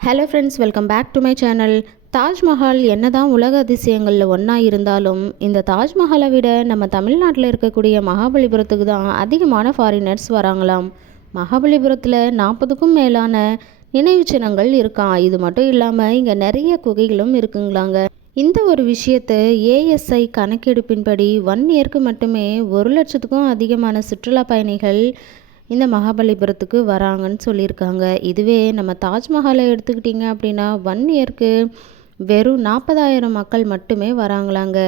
Hello friends, welcome back to my channel. Taj Mahal என்னதான் உலக அதிசயங்களில் ஒன்றா இருந்தாலும் இந்த தாஜ்மஹாலை விட நம்ம தமிழ்நாட்டில் இருக்கக்கூடிய மகாபலிபுரத்துக்கு தான் அதிகமான ஃபாரினர்ஸ் வராங்களாம். மகாபலிபுரத்தில் 40க்கும் மேலான நினைவு சின்னங்கள் இருக்கான். இது மட்டும் இல்லாமல் இங்கே நிறைய குகைகளும் இருக்குங்களாங்க. இந்த ஒரு விஷயத்தை ஏஎஸ்ஐ கணக்கெடுப்பின்படி 1 இயருக்கு மட்டுமே 1,00,000க்கும் அதிகமான சுற்றுலா பயணிகள் இந்த மகாபலிபுரத்துக்கு வராங்கன்னு சொல்லியிருக்காங்க. இதுவே நம்ம தாஜ்மஹாலை எடுத்துக்கிட்டிங்க அப்படின்னா 1 இயருக்கு வெறும் 40,000 மக்கள் மட்டுமே வராங்களாங்க.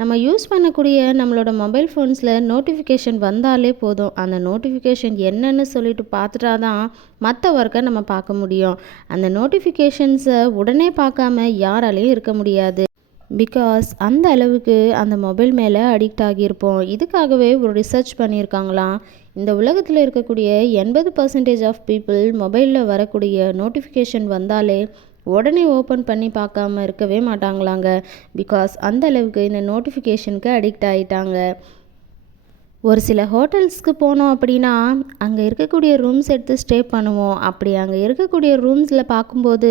நம்ம யூஸ் பண்ணக்கூடிய நம்மளோட மொபைல் ஃபோன்ஸில் நோட்டிஃபிகேஷன் வந்தாலே போதும். அந்த நோட்டிஃபிகேஷன் என்னன்னு சொல்லிட்டு பார்த்துட்டா தான் மற்ற ஒர்க்கை நம்ம பார்க்க முடியும். அந்த நோட்டிஃபிகேஷன்ஸை உடனே பார்க்காம யாராலையும் இருக்க முடியாது. பிகாஸ் அந்த அளவுக்கு அந்த மொபைல் மேலே அடிக்ட் ஆகியிருப்போம். இதுக்காகவே ஒரு ரிசர்ச் பண்ணியிருக்காங்களாம். இந்த உலகத்தில் இருக்கக்கூடிய 80% ஆஃப் பீப்புள் மொபைலில் வரக்கூடிய நோட்டிஃபிகேஷன் வந்தாலே உடனே ஓப்பன் பண்ணி பார்க்காம இருக்கவே மாட்டாங்களாங்க. பிகாஸ் அந்த அளவுக்கு இந்த நோட்டிஃபிகேஷனுக்கு அடிக்ட் ஆகிட்டாங்க. ஒரு சில ஹோட்டல்ஸ்க்கு போனோம் அப்படின்னா அங்கே இருக்கக்கூடிய ரூம்ஸ் எடுத்து ஸ்டே பண்ணுவோம். அப்படி அங்கே இருக்கக்கூடிய ரூம்ஸில் பார்க்கும்போது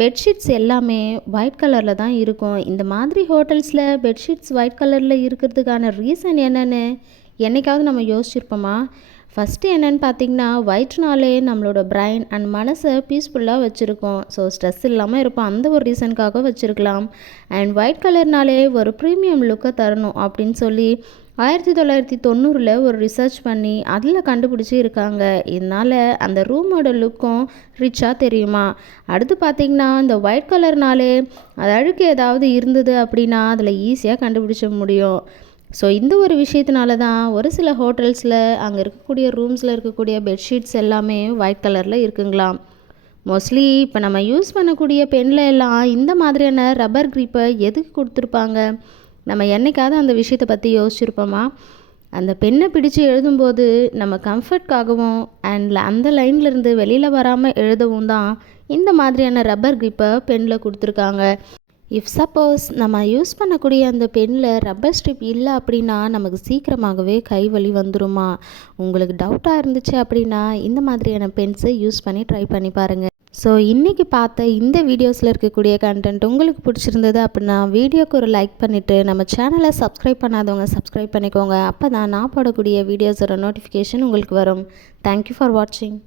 பெட்ஷீட்ஸ் எல்லாமே ஒயிட் கலரில் தான் இருக்கும். இந்த மாதிரி ஹோட்டல்ஸில் பெட்ஷீட்ஸ் ஒயிட் கலரில் இருக்கிறதுக்கான ரீசன் என்னென்னு என்றைக்காவது நம்ம யோசிச்சிருப்போமா? ஃபஸ்ட்டு என்னென்னு பார்த்திங்கன்னா, ஒயிட்னாலே நம்மளோட பிரைன் அண்ட் மனசை பீஸ்ஃபுல்லாக வச்சுருக்கோம். ஸோ ஸ்ட்ரெஸ் இல்லாமல் இருப்போம். அந்த ஒரு ரீசனுக்காக வச்சுருக்கலாம். அண்ட் ஒயிட் கலர்னாலே ஒரு ப்ரீமியம் லுக்கை தரணும் அப்படின்னு சொல்லி 1990 ஒரு ரிசர்ச் பண்ணி அதில் கண்டுபிடிச்சி இருக்காங்க. இதனால் அந்த ரூமோட லுக்கும் ரிச்சாக தெரியுமா. அடுத்து பார்த்திங்கன்னா, இந்த ஒயிட் கலர்னாலே அது அழுக்கு ஏதாவது இருந்தது அப்படின்னா அதில் ஈஸியாக கண்டுபிடிச்ச முடியும். ஸோ இந்த ஒரு விஷயத்தினால தான் ஒரு சில ஹோட்டல்ஸில் அங்கே இருக்கக்கூடிய ரூம்ஸில் இருக்கக்கூடிய பெட்ஷீட்ஸ் எல்லாமே ஒயிட் கலரில் இருக்குங்களாம். மோஸ்ட்லி இப்போ நம்ம யூஸ் பண்ணக்கூடிய பெனில் எல்லாம் இந்த மாதிரியான ரப்பர் க்ரிப்பை எதுக்கு கொடுத்துருப்பாங்க? நம்ம என்றைக்காவது அந்த விஷயத்தை பற்றி யோசிச்சிருப்போமா? அந்த பெண்ணை பிடிச்சு எழுதும்போது நம்ம கம்ஃபர்ட்காகவும் அண்ட் அந்த லைன்லேருந்து வெளியில் வராமல் எழுதவும் தான் இந்த மாதிரியான ரப்பர் க்ரிப்பை பெனில் கொடுத்துருக்காங்க. இஃப் சப்போஸ் நம்ம யூஸ் பண்ணக்கூடிய அந்த பெனில் ரப்பர் ஸ்ட்ரிப் இல்லை அப்படின்னா நமக்கு சீக்கிரமாகவே கை வலி வந்துருமா? உங்களுக்கு டவுட்டாக இருந்துச்சு அப்படின்னா இந்த மாதிரியான பென்ஸை யூஸ் பண்ணி ட்ரை பண்ணி பாருங்கள். ஸோ இன்றைக்கி பார்த்த இந்த வீடியோஸில் இருக்கக்கூடிய கண்டென்ட் உங்களுக்கு பிடிச்சிருந்தது அப்படின்னா வீடியோக்கு ஒரு லைக் பண்ணிவிட்டு நம்ம சேனலை சப்ஸ்கிரைப் பண்ணாதவங்க சப்ஸ்கிரைப் பண்ணிக்கோங்க. அப்போ தான் நான் போடக்கூடிய வீடியோஸோட நோட்டிஃபிகேஷன் உங்களுக்கு வரும். தேங்க்யூ ஃபார் வாட்சிங்.